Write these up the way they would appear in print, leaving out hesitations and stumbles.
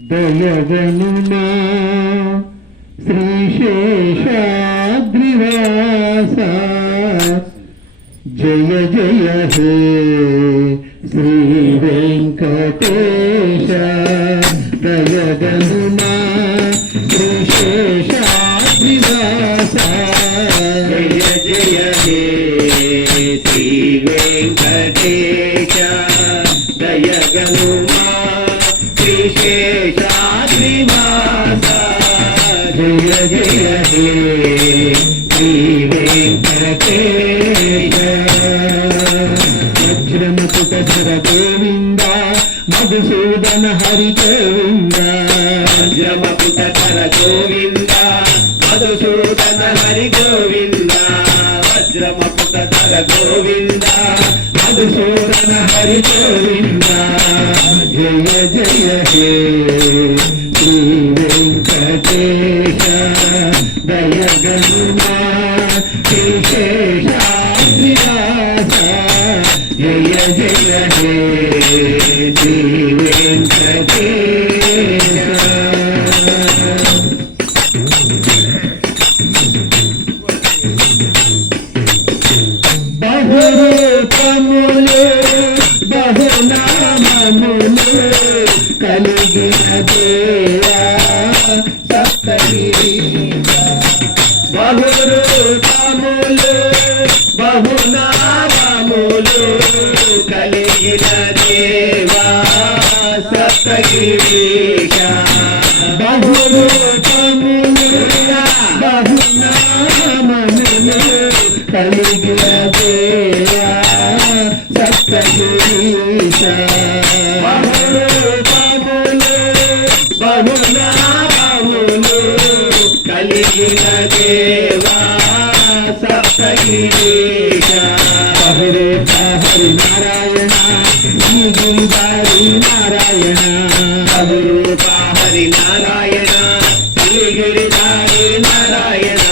దయగనుమా శ్రీశేషాద్రివాస జయ జయ హే శ్రీ వెంకటేశ దయగనుమా శ్రీశేషాద్రివాస జయ జయ హే శ్రీ వెంకటేశ దయగనుమా శ్రీశేషాద్రివాస జయ జయ హే శ్రీ వెంకటేశ వజ్రముకుటధర గోవింద మధుసూదన హరి గోవింద వజ్రముకుటధర గోవింద మధుసూదన హరి గోవింద వజ్రముకుటధర గోవింద మధుసూదన హరి గోవింద జయ జయ హే శ్రీ వెంకటేశ దయగనుమా శ్రీశేషాద్రివాస జయ జయ హే శ్రీ వెంకటేశ బహురూపములు బహునామములు కలిగిన దేవా సప్తగిరీశ బహురూపములు బహునామములు కలిగిన దేవా సప్తగిరీశ బహురూపములు బహునామములు కలిగిన దేవా సప్తగిరీశ బహురూపములు బహునామములు కలిగిన దేవా సప్తగిరీశ బహురూప హరి నారాయణ శ్రీ గిరిధారి నారాయణ బహురూప హరి నారాయణ శ్రీ గిరిధారి నారాయణ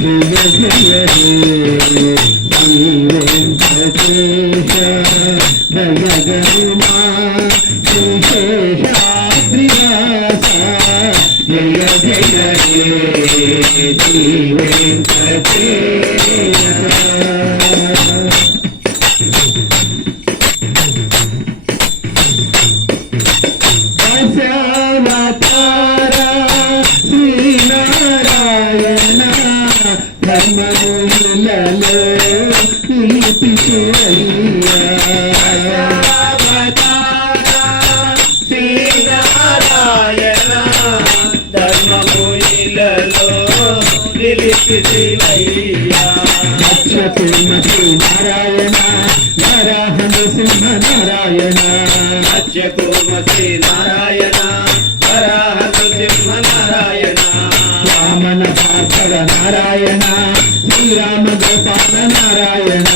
జయ జయ హే శ్రీ వెంకటేశ దయగనుమా శ్రీశేషాద్రివాస జయ జయ హే శ్రీ వెంకటేశ దశావతార శ్రీనారాయణ ధర్మములలో నిలిపిచేయ్యా శ్రీనారాయణ ధర్మములలో నిలిపితివయ్యా అక్షకుమతి నారాయణ వరాహను సింహ నారాయణ అచ్చకోమసి నారాయణ వరాహను సింహ నారాయణ వామన భార్గవ నారాయణ శ్రీరామ గోపాల నారాయణ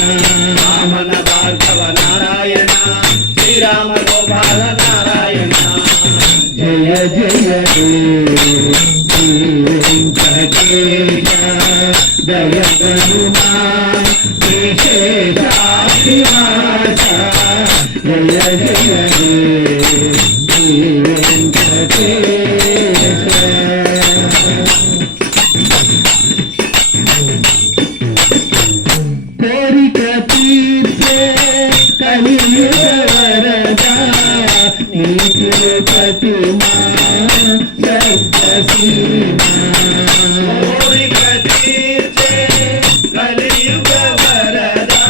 వామన భార్గవ నారాయణ శ్రీరామ గోపాల నారాయణ జయ జయ హే శ్రీ వెంకటేశ దయగనుమా శ్రీశేషాద్రివాస జయ జయ హే శ్రీ వెంకటేశ కోరిక తీర్చే కలియుగ వరదా నీ తిరుపతి మా సర్వసీమా కోరిక తీర్చే కలియుగ వరదా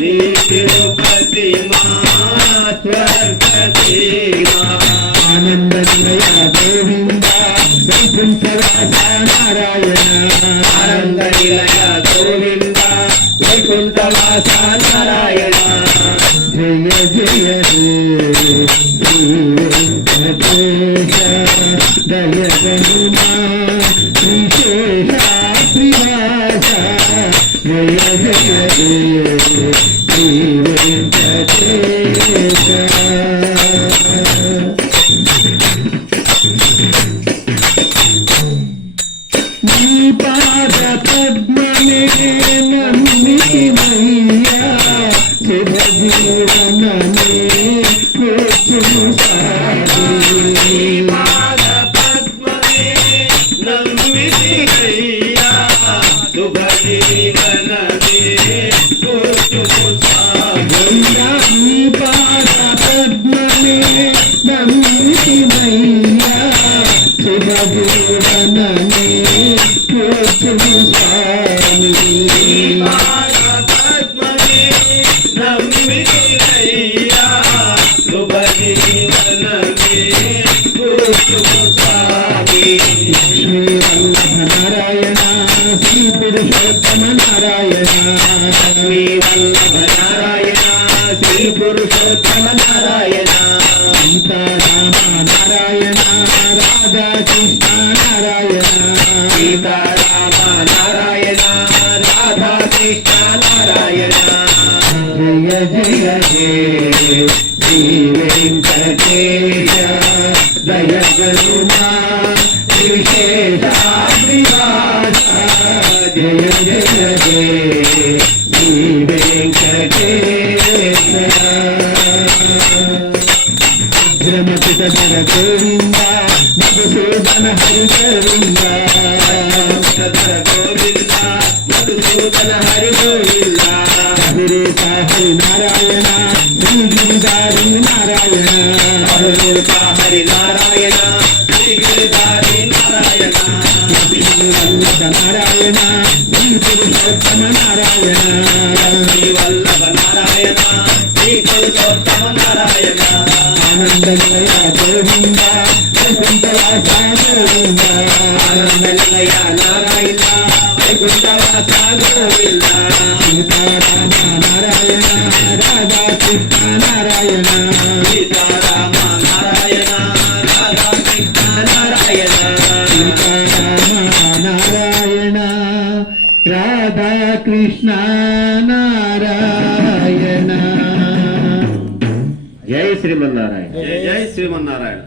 నీ తిరుపతి మా స్వర్గసీమా ఆనందనిలయ గోవింద వైకుంఠవాస నారాయణ ఆనంద నిలయ గోవింద వైకుంఠవాస నారాయణ జయ జయ హే శ్రీ వెంకటేశ దయగనుమా శ్రీశేషాద్రివాస జయ జయ హే శ్రీ వెంకటేశ నీ పాద పద్మనే నమ్మిమయ్యా చిరజీవనమే కూర్చును సాగి నమ్మితిమయ్యా శుభజీవనమే కూర్చును స్వామి పద్మనే నమ్మితినయ్యా శుభజీవనమే కూర్చును స్వామి లక్ష్మీ వల్లభ నారాయణ శ్రీ పురుషోత్తమ నారాయణ లక్ష్మీ వల్లభ నారాయణ శ్రీ పురుషోత్తమ నారాయణ సీతారామ నారాయణ రాధా కృష్ణ నారాయణ సీతారామ నారాయణ రాధా కృష్ణ నారాయణ జయ జయ జయ శ్రీ వెంకటేశ దయ కరుణా విశేషాభిలాష జయ జయ జయ శ్రీ వెంకటేశ భ్రమచితధర గోవింద మధుసూదన హరి గోవింద సదర గోవింద మధుసూదన హరి గోవింద అభిరేత హరి నారాయణ శ్రీ గిరిధారి నారాయణ అరుణోత హరి నారాయణ శ్రీ గిరిధారి నారాయణ లక్ష్మీ వల్లభ నారాయణ శ్రీ పురుషోత్తమ నారాయణ శ్రీ వల్లభ నారాయణ శ్రీ పురుషోత్తమ నారాయణ ఆనందమయ గోవింద వైకుంఠవాస గోవింద ఆనందనిలయ నారాయణ వైకుంఠవాస గోవింద సీతారామ నారాయణ రాధా కృష్ణ నారాయణ సీతారామ నారాయణ రాధా కృష్ణ నారాయణ సీతారామ నారాయణ రాధా కృష్ణ నారాయణ జై శ్రీమన్నారాయణ జై జై శ్రీమన్నారాయణ.